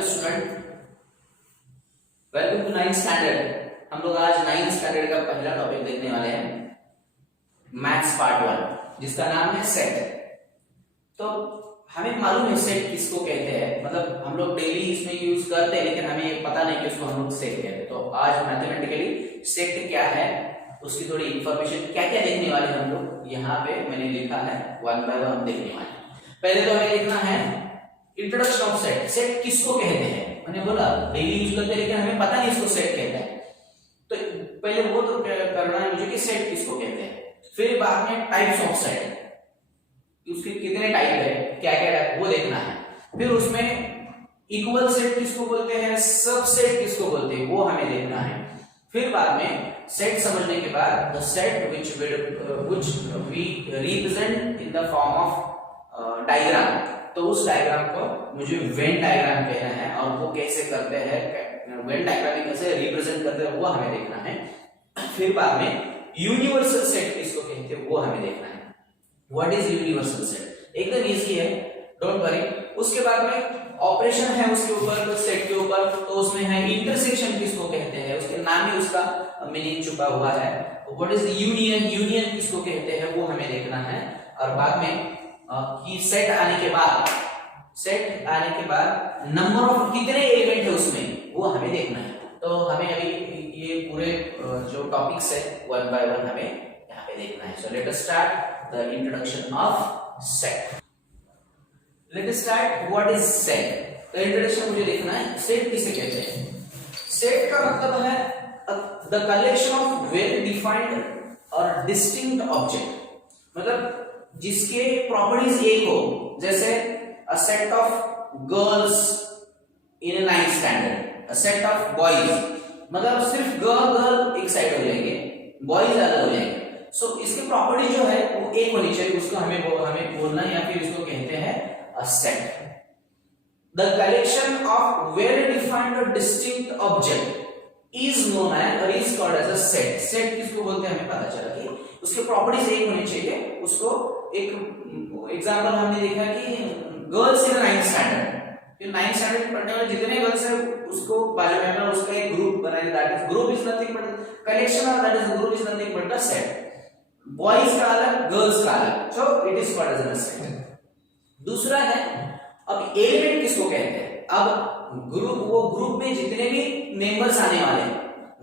Hello student, welcome to 9th standard. हम लोग आज 9th स्टैंडर्ड का पहला टॉपिक देखने वाले हैं, मैथ्स पार्ट 1, जिसका नाम है सेट। तो हमें मालूम है सेट किसको कहते हैं, मतलब हम लोग डेली इसमें यूज करते हैं, लेकिन हमें पता नहीं कि उसको हम लोग सेट कहते हैं। तो आज मैथमेटिकली सेट क्या है, उसकी थोड़ी इंफॉर्मेशन क्या क्या देखने वाले हैं हम लोग, यहाँ पे मैंने लिखा है, वन बाय वन देखने वाले हैं। पहले तो हमें लिखना है इंट्रोडक्शन ऑफ सेट। सेट किसको कहते हैं, मैंने बोला डेली यूज करते हैं, लेकिन हमें पता नहीं इसको सेट कहते हैं। तो पहले वो तो करना है मुझे कि सेट किसको कहते हैं। फिर बाद में टाइप्स ऑफ सेट, उसके कितने टाइप है, क्या क्या टाइप, वो देखना है। फिर उसमें इक्वल सेट किसको बोलते हैं, सबसेट किसको बोलते हैं, वो हमें देखना है। फिर बाद में सेट समझने के बाद the set which we represent in the form of diagram, तो उस डायग्राम को मुझे वेन डायग्राम कहना है, और वो कैसे करते हैं, वेन डायग्राम कैसे रिप्रेजेंट करते हैं, वो हमें देखना है। फिर बाद में यूनिवर्सल सेट किसको कहते हैं, वो हमें देखना है। व्हाट इज यूनिवर्सल सेट, एकदम इजी है, डोंट वरी। उसके बाद में ऑपरेशन है उसके ऊपर, सेट के ऊपर, तो उसमें है इंटरसेक्शन किसको कहते हैं, उसके नाम ही उसका मीनिंग छुपा हुआ है। व्हाट इज यूनियन, यूनियन किसको कहते हैं, वो हमें देखना है। और बाद में कि सेट आने के बाद नंबर ऑफ कितने एलिमेंट है उसमें, वो हमें देखना है। तो हमें अभी ये पूरे जो टॉपिक्स है वन बाय वन हमें यहाँ पे देखना है। सो let us start the introduction of set. Let us start what is set. तो इंट्रोडक्शन मुझे देखना है, सेट किसे कहते हैं। सेट का मतलब है the collection of well defined और डिस्टिंक्ट ऑब्जेक्ट, मतलब जिसके प्रॉपर्टीज एक हो, जैसे अ set of girls in a 9th standard, a set of boys, मतलब सिर्फ गर्ल एक साइड हो जाएंगे, बॉयज अलग हो जाएंगे। सो इसकी प्रॉपर्टी जो है वो एक होनी चाहिए, उसको हमें बोलना है, या फिर इसको कहते हैं a set. The collection of well defined और distinct object is known as और is called as a set. Set किसको बोलते हैं, हमें पता चला कि उसके प्रॉपर्टीज एक होनी चाहिए। उसको एक एग्जांपल हमने देखा कि गर्ल्स इन 9th स्टैंडर्ड, फिर 9th स्टैंडर्ड पढ़ने वाले जितने गर्ल्स है उसको बाजू में उसका एक ग्रुप बनाया, that is group is nothing but collection of that is group is nothing but the set. Boys का अलग, गर्ल्स का अलग, so it is called as a set. दूसरा है, अब एलिमेंट किसको कहते हैं, अब ग्रुप में जितने भी मेंबर्स आने वाले हैं,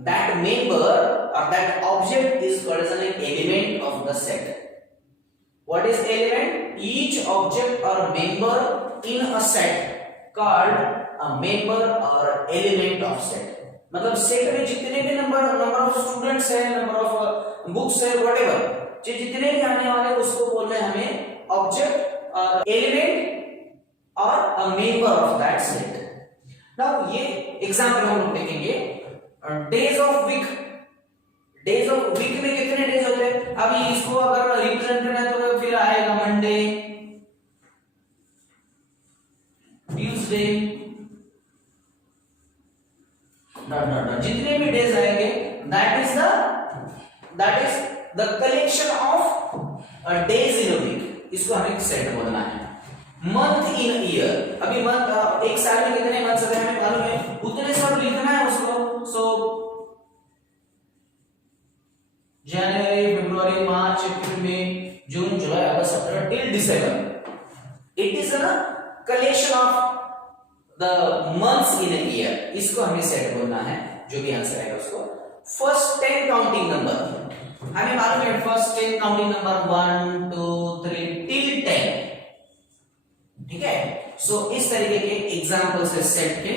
that member or that object is called as an element of the set. What is element? Each object or member in a set called a member or element of set. मतलब set में जितने भी number of students है, number of books है, whatever, जितने भी आने वाले उसको बोलना है हमें ऑब्जेक्ट और एलिमेंट और a member of that set. Now ये एग्जांपल हम लोग देखेंगे। Days of week, days of week में कितने डेज होते हैं, अभी इसको अगर रिप्रेजेंट करना है तो फिर आएगा मंडे, ट्यूसडे, जितने भी डेज आएंगे that is the collection of days in a week, इसको हमें सेट बोलना है। मंथ इन ईयर, अभी मंथ एक साल में कितने मंथ्स होते हैं हमें मालूम है, उतने सब लिखना है उसको। So January, February, March, April, May, June, July, August, September till December, it is a collection of the months in a year, इसको हमें सेट बोलना है। जो भी आंसर आएगा उसको। फर्स्ट 10 काउंटिंग नंबर, हमें मालूम है फर्स्ट 10 काउंटिंग नंबर 1 2 3 टिल 10, ठीक है। सो इस तरीके के एग्जांपल्स है सेट के,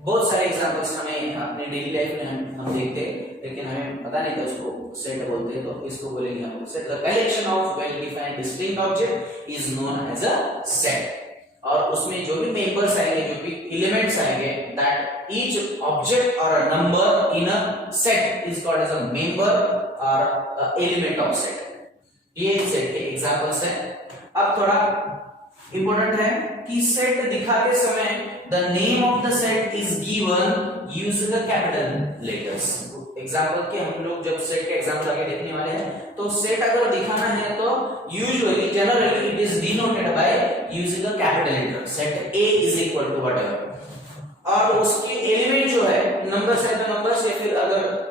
बहुत सारे एग्जांपल्स हमें अपने डेली लाइफ में हम देखते हैं, लेकिन हमें पता नहीं था उसको सेट बोलते हैं, तो इसको बोलेंगे हम set. The collection of well defined distinct object is known as a set. और उसमें जो भी मेंबर्स आएंगे, जो भी एलिमेंट्स आएंगे, दैट ईच ऑब्जेक्ट और a number in a set is called as a member और एलिमेंट ऑफ सेट। ये सेट के एग्जांपल्स हैं। अब थोड़ा इंपॉर्टेंट है कि सेट दिखाते समय the name of the set is given using the capital letters। Example के हम लोग जब सेट के एग्जांपल आगे देखने वाले हैं, तो सेट अगर दिखाना है तो usually generally it is denoted by using a capital letter. Set A is equal to whatever।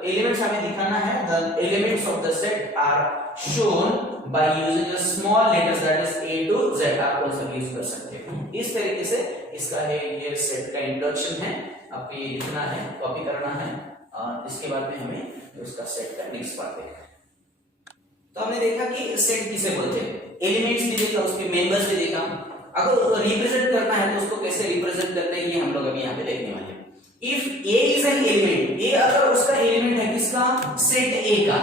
Elements हमें दिखाना है, the elements of the set are shown by using a small letters that is A to Z। आप कौन सा use कर सकते हो। इस तरीके से इसका है ये सेट का इंट्रोडक्शन है, आपको ये लिखना है, कॉपी करना है और इसके बाद में हमें उसका सेट का नेक्स्ट पार्ट देखना है। तो हमने देखा कि सेट किसे बोलते हैं, एलिमेंट्स भी देखा, उसके मेंबर्स भी देखा। अगर रिप्रेजेंट करना है तो उसको कैसे रिप्रेजेंट करते हैं ये हम लोग अभी यहाँ पे देखने वाले हैं। If A is an element, A अगर उसका एलिमेंट है किसका, सेट A का,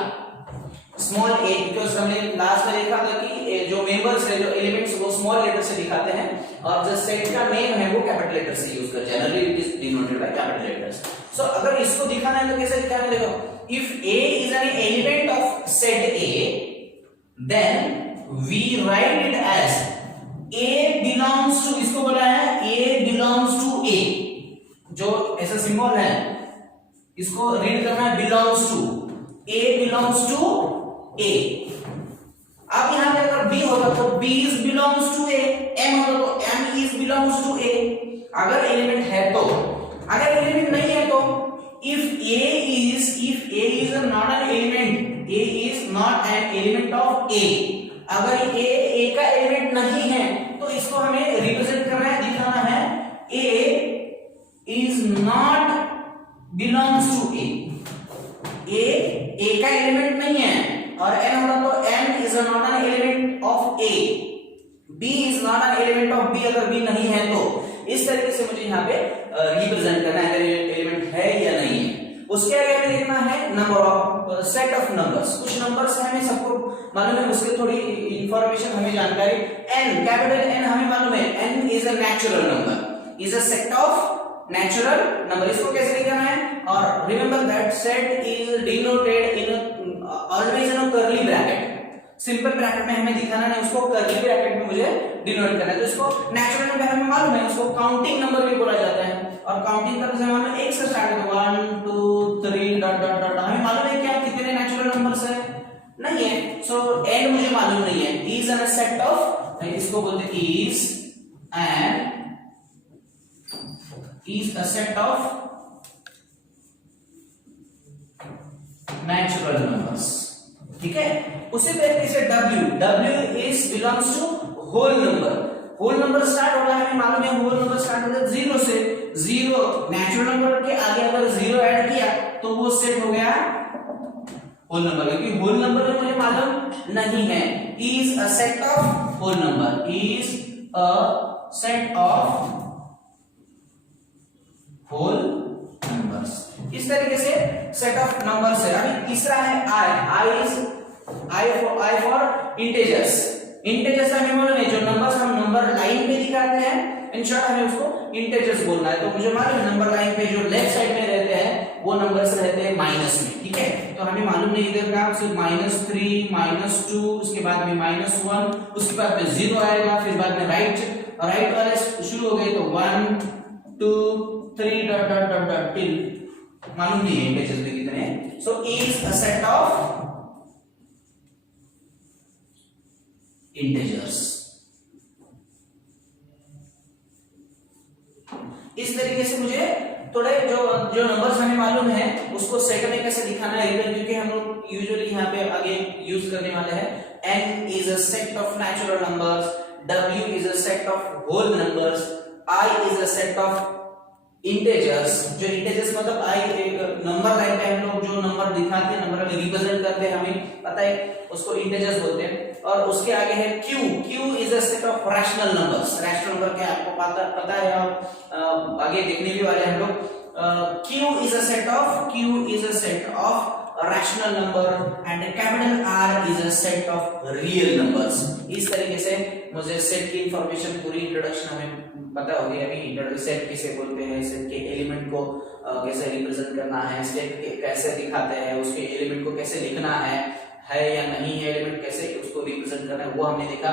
स्मॉल a, बिकॉज़ हमने लास्ट में देखा था कि जो मेंबर्स है, जो एलिमेंट्स, वो स्मॉल लेटर से दिखाते हैं और जो सेट का नेम है वो कैपिटल लेटर से यूज करते हैं, generally it is denoted by capital letters. So अगर इसको दिखाना है तो कैसे दिखाना है, देखो, if A is an element of set A, then we write it as A belongs to, इसको बोला है A belongs to A, जो ऐसा सिंबल है इसको रीड करना है belongs to, A belongs to A। अब यहां पे अगर B होगा तो B is belongs to A, M होगा तो M is belongs to A। अगर एलिमेंट है तो, अगर एलिमेंट नहीं है तो if A is not an element, A is not an element of A, अगर A का एलिमेंट नहीं है तो इसको हमें रिप्रेजेंट करना है, दिखाना है A is not belongs to A, A का एलिमेंट नहीं है और M होगा तो M is not an element of A, B is not an element of B, अगर B नहीं है तो इस तरीके से मुझे यहाँ पे रिप्रेजेंट करना है अगर एलिमेंट है या नहीं है। उसके आगे हमें देखना है number of, set of numbers, कुछ नंबर्स हमें सबको मालूम है, उसके थोड़ी इंफॉर्मेशन हमें जानकारी। n, कैपिटल N हमें मालूम है, n is a natural number, is a set of natural number, इसको कैसे लिखना है, और remember that set is denoted in always in a curly bracket, simple bracket में हमें दिखाना है, उसको कर्ली ब्रैकेट में मुझे डिनोट करना है। तो इसको नेचुरल नंबर हमें मालूम है, उसको काउंटिंग नंबर भी बोला जाता है और काउंटिंग करते समय हमें एक से स्टार्ट होता है 1 2 3 डॉट डॉट डॉट, हमें मालूम है क्या कितने नेचुरल नंबर्स है, नहीं है। सो एंड मुझे मालूम नहीं है, इज एन सेट ऑफ, इसको बोलते हैं is a set of natural numbers, ठीक है। उसी तरीके से W is belongs to whole number, whole number start होगा, हमें मालूम है होल नंबर स्टार्ट होता है 0 से, 0 नेचुरल नंबर के आगे अगर 0 ऐड किया तो वो सेट हो गया होल नंबर, क्योंकि होल नंबर में मुझे मालूम नहीं है। Is a set of whole number, is a set of whole numbers, इस तरीके से सेट ऑफ नंबर्स है। अभी तीसरा है I फॉर इंटेजर्स, इंटेजर्स हमें मालूम है, जो नंबर्स हम नंबर लाइन पे दिखाते हैं, इन शॉर्ट हमें उसको इंटेजर्स बोलना है। तो मुझे मालूम है नंबर लाइन पे जो लेफ्ट साइड में रहते हैं वो नंबर्स रहते हैं माइनस में, ठीक है। तो हमें मालूम नहीं इधर का सिर्फ -3 -2, उसके बाद में -1, उसके बाद में 0 आएगा, फिर बाद में राइट वाले शुरू हो गए तो 1 2 3 dot dot dot dot till मालूम नहीं है इंटेजर्स में कितने हैं। So is a set of integers. इस तरीके से मुझे थोड़े जो नंबर्स हमें मालूम है उसको सेट में कैसे दिखाना है, क्योंकि हम लोग यूजुअली यहाँ पे आगे यूज करने वाले हैं। n is a set of natural numbers, w is a set of whole numbers, i is a set of integers. जो इंटेजर्स मतलब नंबर लाइन पे हम लोग जो नंबर दिखाते हैं, नंबर में रिप्रेजेंट करते हैं, हमें पता है उसको इंटेजर्स बोलते हैं। और उसके आगे है q is a set of rational numbers, rational number क्या आपको पता है, आप आगे देखने भी वाले हैं हम लोग। q is a set of rational number and capital R is a set of real numbers. इस तरीके से मुझे सेट की इंफॉर्मेशन, पूरी इंट्रोडक्शन हमें पता होगी। अभी सेट किसे बोलते हैं, सेट के एलिमेंट को कैसे रिप्रेजेंट करना है, सेट कैसे दिखाते हैं, उसके एलिमेंट को कैसे लिखना है या नहीं है, एलिमेंट कैसे उसको रिप्रेजेंट करना है वो हमने देखा।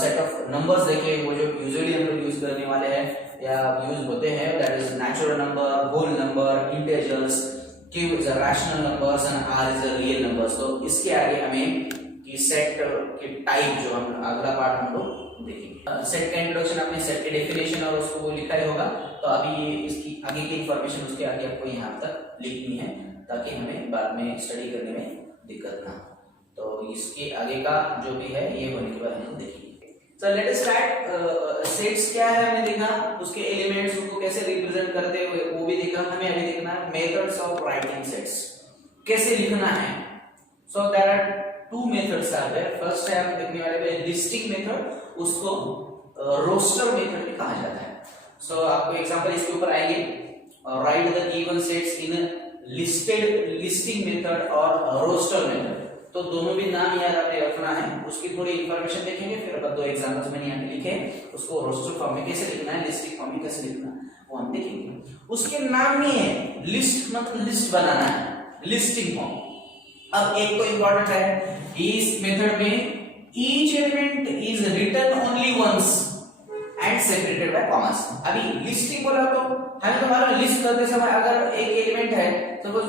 सेट ऑफ नंबर्स देखे, वो जो यूजुअली हम लोग यूज करने वाले हैं या यूज होते हैं, that is natural number, whole number, integers, q is a rational numbers and r is a real numbers। तो इसके आगे हमें कि सेट के टाइप जो हम अगला पार्ट हम लोग देखेंगे। सेट का इंट्रोडक्शन, आपने सेट के डेफिनेशन और उसको वो लिखा ही होगा, तो अभी ये इसकी आगे की इंफॉर्मेशन उसके आगे आपको यहाँ तक लिखनी है। ताकि हमें बाद में स्टडी करने में दिक्कत ना हो। तो इसके आगे का जो भी है ये होने के बाद हम देखेंगे। So let us start। Sets क्या है हमने देखा, उसके एलिमेंट्स उनको कैसे रिप्रेजेंट करते हुए वो भी देखा। हमें अभी देखना है मेथड्स ऑफ राइटिंग सेट्स, कैसे लिखना है। So there are two methods are there. First है हम देखने वाले लिस्टिंग मेथड, उसको रोस्टर मेथड भी कहा जाता है। सो आपको एग्जांपल इसके ऊपर आएंगे। Right the given sets in listing method और रोस्टर मेथड। तो दोनों भी नाम याद आपने रखना है, उसकी थोड़ी इंफॉर्मेशन देखेंगे, फिर दो एग्जांपल्स मैंने यहाँ पे लिखे, उसको रोस्टर फॉर्म में कैसे लिखना है, लिस्टिंग फॉर्म में कैसे लिखना है वो हम देखेंगे। उसके नाम में है लिस्ट, मतलब लिस्ट बनाना है, लिस्टिंग फॉर्म। अब एक तो इंपॉर्टेंट है, इस मेथड में each element is written only once and separated by commas. अभी लिस्टिंग बोला तो हमें तो मालूम लिस्ट करते समय अगर एक एलिमेंट है, सपोज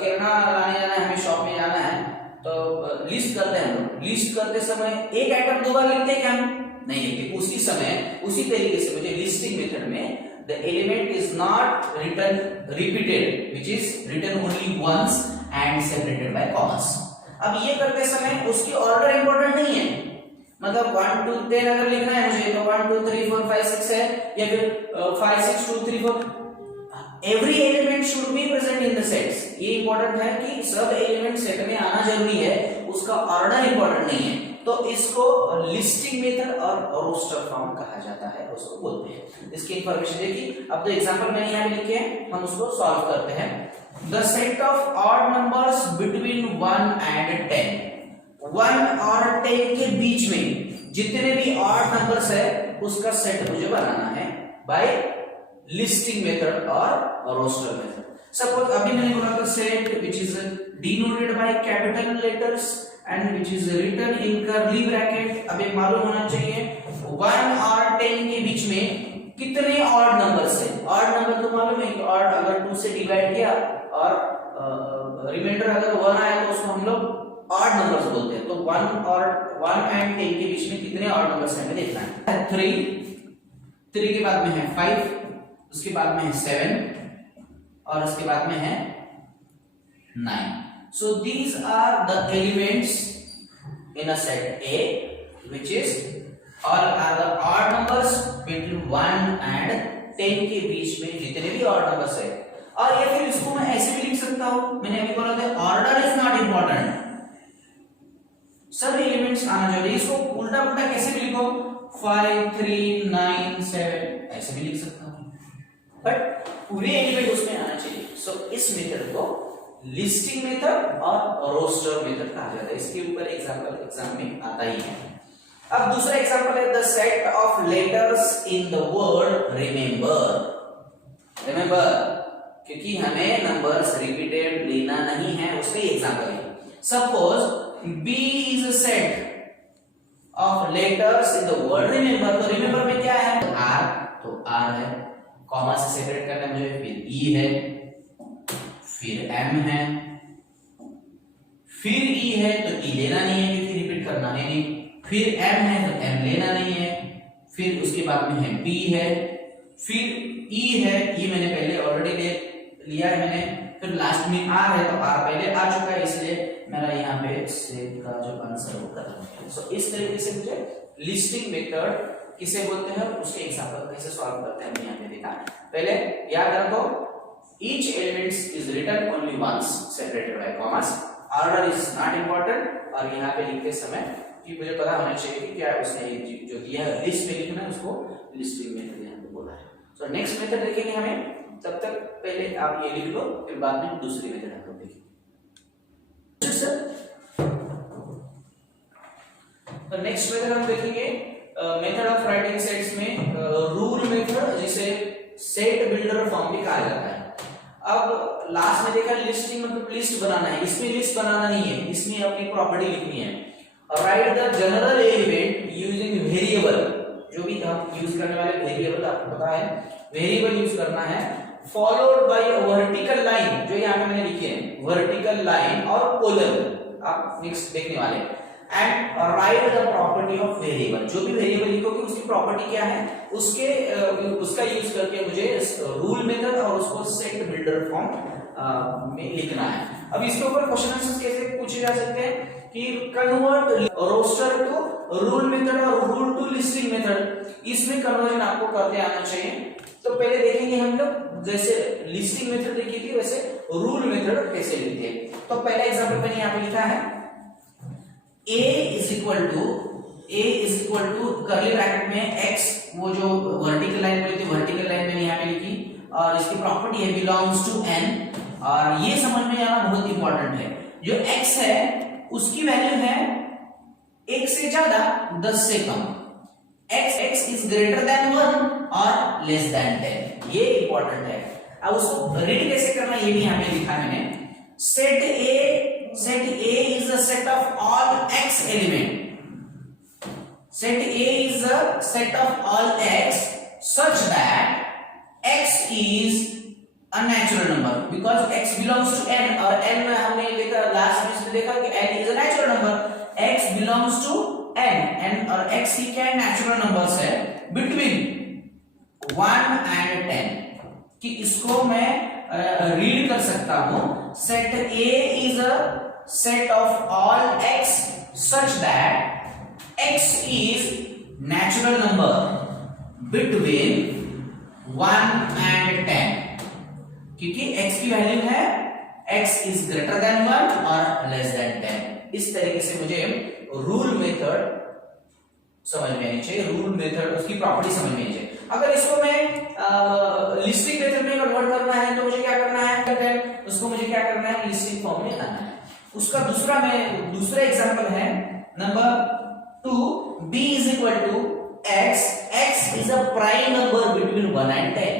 किराना लाने जाना है, हमें शॉप में जाना है, तो लिस्ट करते हैं हम। लिस्ट करते समय एक आइटम दो बार लिखते हैं क्या हम? नहीं लिखते। उसी समय उसी तरीके से मुझे लिस्टिंग मेथड में the element is not written repeated, which is written only once and separated by commas। अब ये करते समय उसकी ऑर्डर इंपॉर्टेंट नहीं है, मतलब 1 2 10 अगर लिखना है मुझे तो 1 2 3 4 5 6 है, या फिर 5 6 2 3 4। Every element should be present in the sets. ये इंपॉर्टेंट है कि सब एलिमेंट सेट में आना जरूरी है, उसका ऑर्डर इंपॉर्टेंट नहीं है। तो इसको लिस्टिंग मेथड और रोस्टर फॉर्म कहा जाता है, उसको बोलते हैं। इसकी इंफॉर्मेशन देखिए। अब तो एग्जांपल मैंने यहाँ पे लिखे हैं, हम उसको सॉल्व करते हैं। The set of odd numbers between 1 and 10। 1 और 10 के बीच में जितने भी ऑड नंबर्स है उसका सेट मुझे बनाना है बाय लिस्टिंग मेथड और रोस्टर मेथड। सपोज अभी मैंने बोला था set which is denoted by capital letters and which is written in curly bracket। अब एक मालूम होना चाहिए 1 और 10 के बीच में कितने ऑड नंबर्स हैं। ऑड नंबर तो मालूम है कि ऑड अगर 2 से डिवाइड किया और रिमाइंडर अगर 1 आया तो उसको हम लोग ऑड नंबर्स बोलते हैं। तो 1 एंड 10 के बीच में कितने ऑड नंबर्स हैं हमें देखना है। 3 के बाद में है 5, उसके बाद में है 7 और उसके बाद में है 9। So these are the elements in a set A, which is all are the odd numbers between 1 and 10 के बीच में जितने भी odd numbers है। और या फिर इसको मैं ऐसे भी लिख सकता हूँ, मैंने अभी बोला था ऑर्डर इज नॉट इंपॉर्टेंट, सब एलिमेंट्स आना चाहिए। इसको उल्टा पुल्टा कैसे भी लिखो, 5 3 9 7 ऐसे भी लिख सकता हूँ, बट पूरे एलिमेंट उसमें आना चाहिए। सो इस मेथड को लिस्टिंग मेथड और रोस्टर मेथड कहा जाता है। इसके ऊपर एग्जाम में आता ही है। अब दूसरा एग्जांपल है the set of letters in the word remember. Remember क्योंकि हमें नंबर्स रिपीटेड लेना नहीं है, उसका ही एग्जांपल है। Suppose B is a set of letters in the word remember. तो रिमेंबर में क्या है, आर, तो आर है, कॉमा से सेपरेट करना है मुझे, फिर ई है, फिर m है, फिर e है तो e लेना नहीं है क्योंकि रिपीट करना है नहीं, फिर m है तो m लेना नहीं है, फिर उसके बाद में है p है, फिर e है, e मैंने पहले ऑलरेडी ले लिया है मैंने, फिर लास्ट में r है तो r पहले आ चुका है, इसलिए मेरा यहाँ पे सेट का जो आंसर वो खत्म है। सो इस तरीके से मुझे लिस्टिंग मेथड किसे बोलते हैं, उसके एग्जांपल कैसे सॉल्व करते हैं यहाँ पे देखा। पहले याद रखो each element is written only once separated by commas, order is not important। और यहाँ पे लिखते समय कि मुझे पता होना चाहिए कि क्या उसने जो दिया है लिस्ट में लिखना है उसको लिस्टिंग मेथड यहाँ पे बोला है। सो नेक्स्ट मेथड देखेंगे हमें, तब तक पहले आप ये लिख लो, फिर बाद में दूसरी मेथड हम लोग देखेंगे। तो नेक्स्ट मेथड हम देखेंगे मेथड ऑफ राइटिंग सेट्स में रूल मेथड, जिसे सेट बिल्डर फॉर्म भी कहा जाता है। अब लास्ट में देखा लिस्टिंग मतलब लिस्ट बनाना है, इसमें लिस्ट बनाना नहीं है, इसमें अपनी प्रॉपर्टी लिखनी है। Right the general element using variable, जो भी हम यूज करने वाले वेरिएबल आपको पता है, वेरिएबल यूज करना है, followed by a vertical line, जो यहाँ पे मैंने लिखी है वर्टिकल लाइन और कोलन, आप नेक्स्ट देखने वाले। And right the property of variable, जो भी वेरिएबल लिखोगे उसकी प्रॉपर्टी क्या है, उसका यूज करके मुझे रूल मेथड और उसको सेट बिल्डर फॉर्म में लिखना है। अब इसके ऊपर क्वेश्चन आंसर कैसे पूछे जा सकते हैं कि convert roster to rule method और रूल टू लिस्टिंग मेथड, इसमें कन्वर्जन आपको करते आना चाहिए। तो पहले देखेंगे हम लोग, जैसे लिस्टिंग मेथड देखी थी वैसे रूल मेथड कैसे लिखते हैं। तो पहला एग्जांपल मैंने यहाँ पे लिखा है a is equal to curly bracket में x, वो जो वर्टिकल लाइन बोली थी वर्टिकल लाइन मैंने यहाँ पे लिखी, और इसकी प्रॉपर्टी है बिलोंग्स टू n, और ये समझ में आना बहुत इंपॉर्टेंट है। जो x है उसकी वैल्यू है 1 से ज्यादा 10 से कम, x इज ग्रेटर देन 1 और लेस देन 10, ये इंपॉर्टेंट है। अब उसको रीड कैसे करना ये भी यहाँ पे लिखा है मैंने। Set a is a set of all x element, set a is a set of all x such that x is a natural number, because x belongs to n, और n में हमने देखा लास्ट में देखा कि n is a natural number, x belongs to n और x की क्या नेचुरल नंबर्स है बिटवीन 1 and 10, कि इसको मैं रीड कर सकता हूं। Set a is a set of all x such that x is natural number between 1 and 10, क्योंकि x की वैल्यू है x is greater than 1 और less than 10। इस तरीके से मुझे रूल मेथड समझ में आनी चाहिए, रूल मेथड उसकी प्रॉपर्टी समझ में आनी चाहिए। अगर इसको मैं लिस्टिंग मेथड में कन्वर्ट करना है तो मुझे क्या करना है, उसको मुझे क्या करना है लिस्टिंग फॉर्म में लाना है। उसका दूसरा एग्जांपल है number 2, b is equal to x is a prime number between 1 and 10।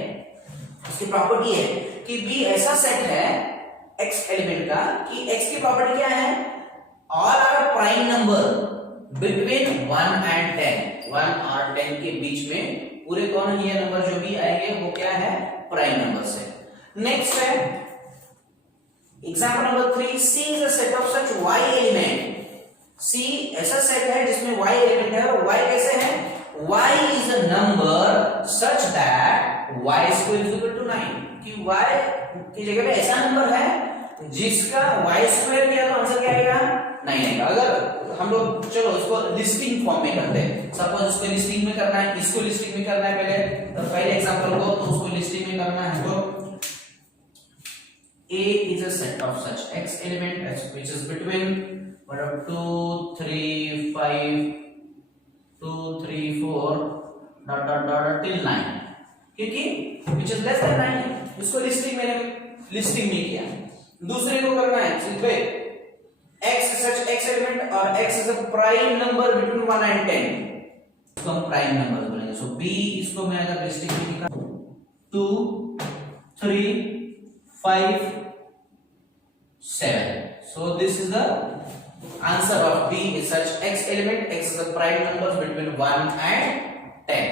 उसकी प्रॉपर्टी है कि b ऐसा सेट है x एलिमेंट का कि x की प्रॉपर्टी क्या है, all are prime number between 1 and 10, 1 और 10 के बीच में पूरे कौन ये नंबर जो भी आएंगे वो क्या है प्राइम नंबर्स है। नेक्स्ट है example number 3, C is a set of such y element, C ऐसा सेट है जिसमें y एलिमेंट है, और y कैसे है, y is a number such that y square is equal to 9, कि y की जगह पे ऐसा नंबर है जिसका y स्क्वायर किया तो आंसर क्या आएगा 9 आएगा। अगर हम लोग चलो इसको लिस्टिंग फॉर्म में करते हैं, सपोज इसको लिस्टिंग में करना है, इसको लिस्टिंग में करना है पहले एग्जांपल को, तो उसको लिस्टिंग में करना है तो A is a set of such x element which is between 2 3 5 2 3 4 dot till 9, क्योंकि which is less than 9 इसको लिस्टिंग में किया। दूसरे को करना है सिर्फ x is such x element और x is a prime number between 1 and 10, इसको हम प्राइम नंबर बोलेंगे। सो b इसको मैं अगर लिस्टिंग में लिखा 2 3 5 7, so this is the answer of b is such x element, x is a prime numbers between 1 and 10,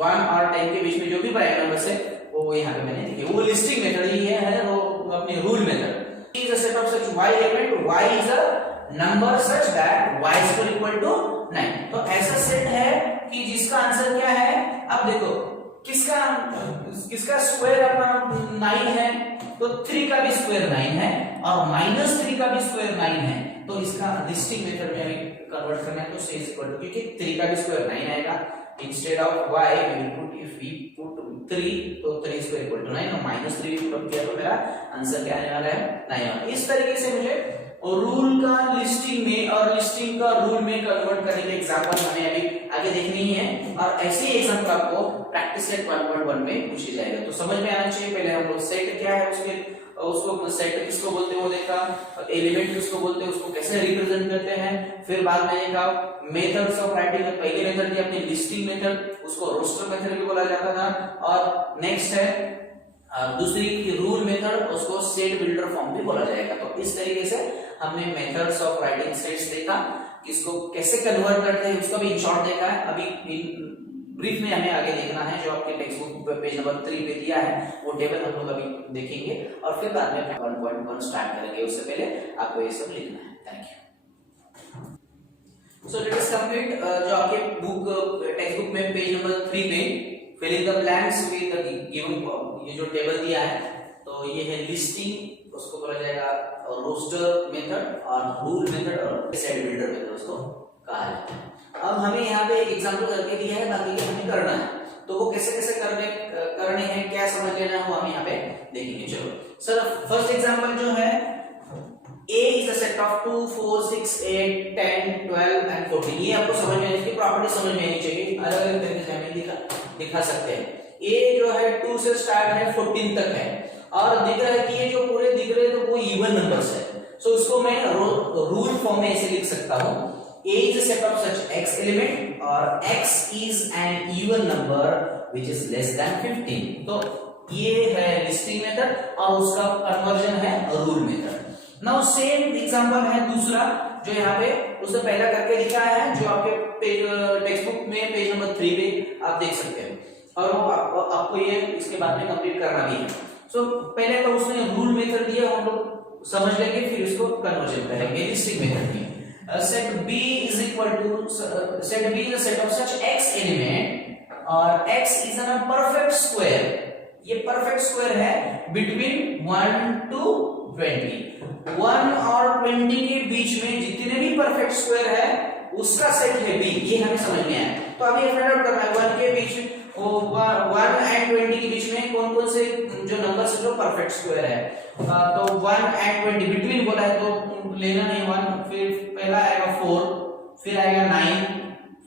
1 और 10 के बीच में जो भी प्राइम नंबर्स है वो यहाँ पे मैंने लिखे। वो लिस्टिंग मेथड ही है वो अपने rule method. is a set of such y element, y is a number such that y is equal to 9, तो ऐसा सेट है कि जिसका आंसर क्या है, अब देखो किसका स्क्वायर अपना 9 है, तो 3 का भी स्क्वायर 9 है और -3 का भी स्क्वायर 9 है, तो इसका लिस्टिंग मेथड में हमें कन्वर्ट करना है तो c is equal to, क्योंकि 3 का भी स्क्वायर 9 आएगा, instead of y we will put, if we put 3 तो 3 स्क्वायर इक्वल टू 9 और -3 पुट किया तो मेरा आंसर क्या आने वाला है 9। इस तरीके से मुझे रूल का लिस्टिंग में और लिस्टिंग का रूल में कन्वर्ट करने के एग्जांपल हमें अभी आगे देखनी ही है, और ऐसे ही एग्जांपल आपको प्रैक्टिस सेट 1.1 में पूछे जाएगा। तो समझ में आना चाहिए पहले हम लोग सेट क्या है, उसको सेट किसको बोलते हैं वो देखा, एलिमेंट किसको बोलते हैं उसको कैसे रिप्रेजेंट करते हैं, फिर बाद में देखा मेथड्स ऑफ राइटिंग। पहले मेथड थी अपनी लिस्टिंग मेथड, उसको रोस्टर मेथड भी बोला जाता था, और नेक्स्ट है दूसरी की रूल मेथड, उसको सेट बिल्डर फॉर्म भी बोला जाएगा। तो इस तरीके से हमने मेथड्स ऑफ राइटिंग सेट्स देखा, किसको कैसे कन्वर्ट करते हैं उसको भी इन शॉर्ट देखा है। अभी ब्रीफ में हमें आगे देखना है जो आपके टेक्स्ट बुक पेज नंबर 3 पे दिया है, वो टेबल हम लोग अभी देखेंगे और फिर बाद में 1.1 स्टार्ट करेंगे। उससे पहले आपको ये सब लिखना है। Thank you. So let us complete जो आपके बुक टेक्स्ट बुक में पेज नंबर 3 पे fill in the blanks with the given, ये जो टेबल दिया है तो तो ये है लिस्टिंग, उसको बोला जाएगा रोस्टर मेथड और रूल मेथड और सेट बिल्डर मेथड उसको कहा जाता है। अब हमें यहाँ पे एक एग्जांपल करके दिया है, बाकी के हमें करना है, तो वो कैसे कैसे करने हैं, क्या समझ लेना है, वो हम यहाँ पे देखेंगे। चलो सर, फर्स्ट एग्जांपल जो है A is a set of 2, 4, 6, 8, 10, 12 and 14। ये आपको समझ में, इसकी प्रॉपर्टी समझ में आनी चाहिए, अलग अलग तरीके से हमें दिखा सकते हैं। A जो है 2 से स्टार्ट है 14 तक है, और दिख रहा है कि ये जो पूरे दिख रहे हैं तो वो इवन नंबर्स है। सो इसको मैं रूल फॉर्म में ऐसे लिख सकता हूँ, A is a set of such x element or x is an even number which is less than 15। तो ये है लिस्टिंग मेथड और उसका कन्वर्जन है rule method. Now same example है दूसरा, जो यहाँ पे उसने पहला करके दिखाया है, जो आपके टेक्स्ट बुक में पेज नंबर 3 पे आप देख सकते हैं, और वो आपको ये इसके बाद में कंप्लीट करना भी है। सो पहले तो उसने रूल मेथड दिया, हम लोग समझ लेंगे, फिर इसको कन्वर्जन करेंगे लिस्टिंग मेथड में। Set B is equal to set B is a set of such x element और x is a perfect square। ये perfect square है between 1 to 20। 1 और 20 के बीच में जितने भी perfect square है उसका सेट है B। ये हमें समझ में आया। तो अभी ये फाइंड आउट करना है 1 के बीच 1 एंड 20 के बीच में कौन कौन से जो नंबर्स है जो परफेक्ट स्क्वायर है। तो 1 एंड 20 बिटवीन बोला है तो लेना नहीं 1, फिर पहला आएगा 4, फिर आएगा 9,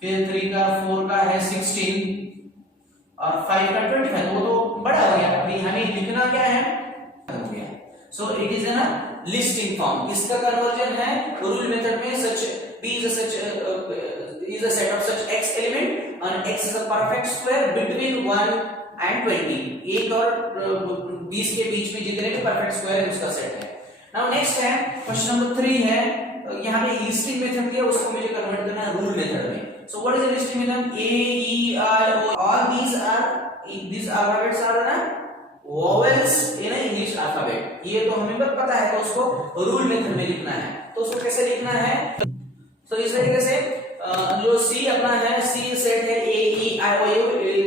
फिर 3 का 4 का है 16 और 5 का 25। वो तो बड़ा हो गया, अभी हमें लिखना क्या है हो गया। सो it is an listing form. इसका कन्वर्जन है रूल मेथड में, सच b is a set of such x element and x is a perfect square between 1 and 20। 1 और 20 के बीच में जितने भी परफेक्ट स्क्वायर है उसका सेट है। नाउ नेक्स्ट है क्वेश्चन नंबर 3 है, यहाँ पे लिस्टिंग मेथड दिया, उसको मुझे कन्वर्ट करना है रूल मेथड में। So what is the listing method? a e i o, all these alphabets are ना वोवेल्स इन इंग्लिश अल्फाबेट। ये तो हमें पता है, तो उसको रूल मेथड में लिखना है। तो उसको कैसे लिखना है? तो इस तरीके से जो C अपना है, C सेट है A E I O U,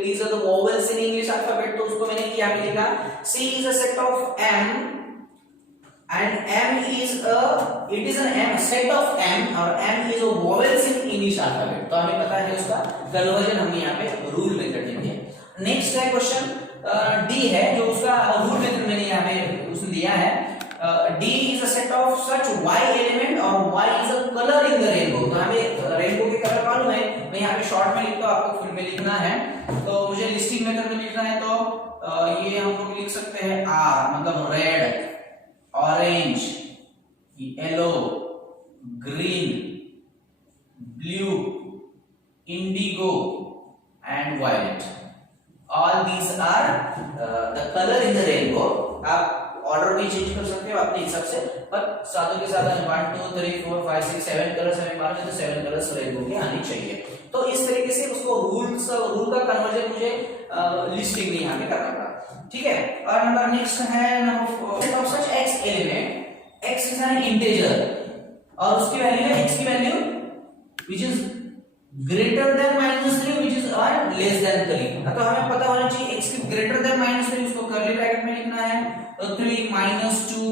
these are the vowels in English alphabet। तो उसको मैंने क्या लिखा? C is a set of M and M is a set of M और M is a vowels in English alphabet। तो हमें पता है उसका कन्वर्जन हमने यहाँ पे रूल मेथड में दिया। नेक्स्ट है क्वेश्चन D है, जो उसका रूल मेथड मैंने यहाँ पे उसने दिया है। D is a set of such y element और y is a color in the rainbow। तो हमें रेनबो के कलर मालूम है, मैं यहाँ पे शॉर्ट में लिखता हूँ, आपको फुल में लिखना है। तो मुझे लिस्टिंग मेथड में लिखना है, तो ये हम लोग लिख सकते हैं R मतलब red, orange, yellow, green, blue, indigo and violet. All these are the color in the rainbow। आप ऑर्डर भी चेंज कर सकते हो अपने हिसाब से, पर सातों के साथ 1 2 3 4 5 6 7 कलर्स हमें मालूम है, तो 7 कलर्स रेनबो के आने चाहिए। तो इस तरीके से उसको रूल का कन्वर्जन मुझे लिस्टिंग में यहाँ पे करना पड़ा, ठीक है। और नंबर नेक्स्ट है set of such x element, x is an integer और उसकी वैल्यू है x की value which is greater than -3 which is और लेस देन 3। तो हमें पता होना चाहिए x की ग्रेटर देन -3, उसको कर्ली ब्रैकेट में लिखना है। तो 3 -2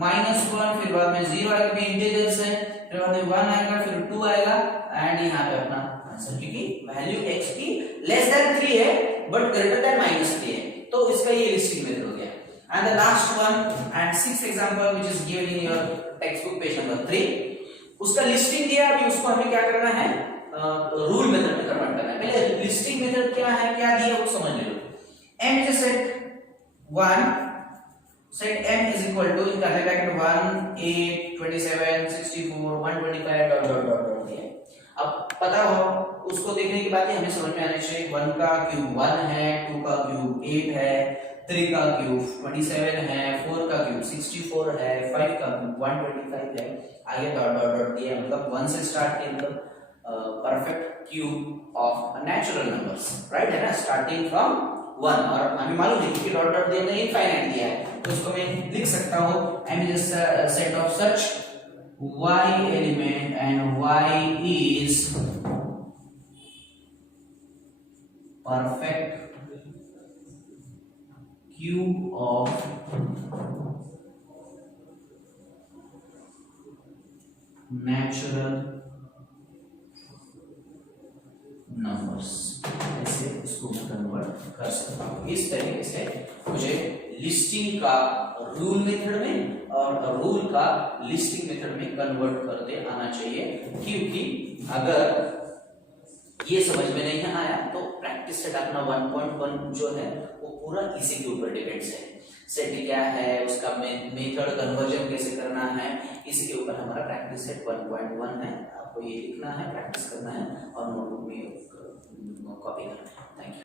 -1, फिर बाद में 0 आएगा, भी इंटीजर्स है, फिर बाद में 1 आएगा, फिर 2 आएगा एंड यहाँ पे अपना आंसर, क्योंकि वैल्यू x की लेस देन 3 है बट ग्रेटर देन -3 है। तो इसका ये लिस्टिंग मेथड हो गया। And the last one and sixth example which is given in your text book page number 3, उसका लिस्टिंग दिया, अभी उसको हमें क्या करना है रूल मेथड में कन्वर्ट करना है। पहले लिस्टिंग मेथड क्या है, क्या दिया वो समझ लो। m is a set 1, set m is equal to in curly bracket 1 8 27 64 125 dot dot dot दिया। अब पता हो उसको देखने के बाद ही हमें समझ में आना चाहिए 1 का क्यूब 1 है, 2 का क्यूब 8 है, 3 का क्यूब 27 है, 4 का क्यूब 64 है, 5 का क्यूब 125 है, आगे डॉट डॉट डॉट दिया। मतलब 1 से स्टार्ट किया, मतलब perfect cube of natural numbers, right है ना, starting from 1। और हमें मालूम है कि डॉट डॉट दिया है इनफाइनाइट दिया है, तो इसको मैं लिख सकता हूँ m is a set of such y element and y is perfect cube of natural numbers, ऐसे इसको मैं कन्वर्ट कर सकता हूं। इस तरीके से मुझे लिस्टिंग का रूल मेथड में और रूल का लिस्टिंग मेथड में कन्वर्ट करते आना चाहिए, क्योंकि अगर ये समझ में नहीं आया तो प्रैक्टिस सेट अपना 1.1 जो है वो पूरा इसी के ऊपर डिपेंड्स है। सेट क्या है, उसका मेथड कन्वर्जन कैसे करना है, इसके ऊपर हमारा प्रैक्टिस सेट 1.1 है। आपको ये लिखना है, प्रैक्टिस करना है और नोटबुक में कॉपी करना है। Thank you.